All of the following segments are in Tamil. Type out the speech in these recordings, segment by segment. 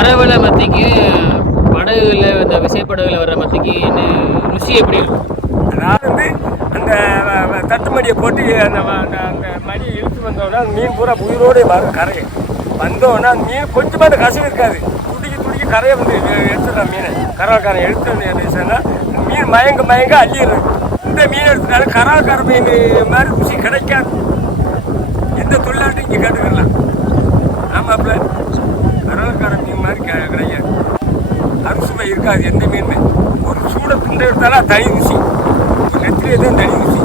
அறவலை மத்திக்கு படகுல இந்த விசைப்படகுல வர்ற மத்திக்கு என்ன ருசி எப்படி இருக்கும்? நான் வந்து அந்த தட்டுமடியை மடியை போட்டு அந்த அந்த அந்த மடியை இழுத்து வந்தோடனே அந்த மீன் பூரா உயிரோடு வரும் கரையை. வந்தோடனே அந்த மீன் கொஞ்சமாக அந்த கசவு இருக்காது. துடிக்கி துடிக்கி கரையை வந்து எ- எடுத்துடுறான் மீனை. கராக்காரன் எடுத்து வந்து என்ன சொன்னால் மீன் மயங்க மயங்க அள்ளிடுறது. இந்த மீன் எடுத்துட்டாலும் கராக்கார மீன் மாதிரி ருசி கிடைக்காது எந்த தொழிலாட்டும் இங்கே கற்றுக்கலாம் ஆமாப்ல கராக்கார மீன் மாதிரி க- கிடைக்காது அறுசுவை இருக்காது எந்த மீனுமே ஒரு சூட பிண்டை எடுத்தாலும் தனி ருசி ஒரு நெத்திலே தான் தனி ருசி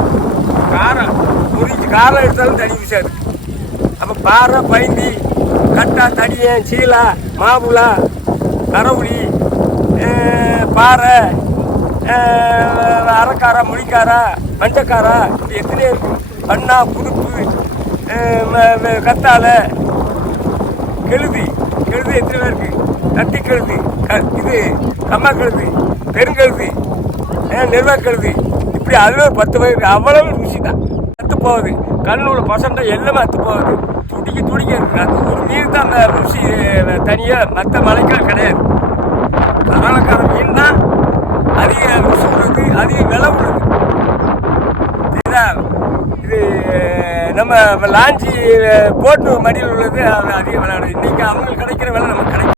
காரம் முறிஞ்சு காரம் எடுத்தாலும் தனி ருசியாக அது. அப்போ பாறை பைந்தி கட்டா தடியன் சீலா மாவுளா கரவுளி பாறை அஹ், அரைக்காரா மொழிக்காரா மஞ்சக்காரா இப்படி எத்தனையோ இருக்கு. பண்ணா புதுப்பு கத்தாழை கெழுதி கெழுதி எத்தனை பேர் இருக்குது கத்தி கெழுதி க இது கம்மா கெழுதி பெருங்கெழுதி நெருவா இப்படி அதுவே பத்து வயது அவ்வளவு ருசி தான் அத்து போகுது. கண்ணூல பசண்டை எல்லாமே அத்து போகுது. துடிக்க துடிக்க இருக்கு. ஒரு மீன் தான் அந்த ருசி தனியாக மற்ற மலைக்கள் கிடையாது. கராளக்கார மீன் தான் அதிக ருசி உள்ளது அதிக விலை உள்ளது. இது நம்ம லாஞ்சி போட்டு மடியில் உள்ளது அதிக விளையாடு இன்னைக்கு அவங்களுக்கு கிடைக்கிற விலை நமக்கு கிடைக்கும்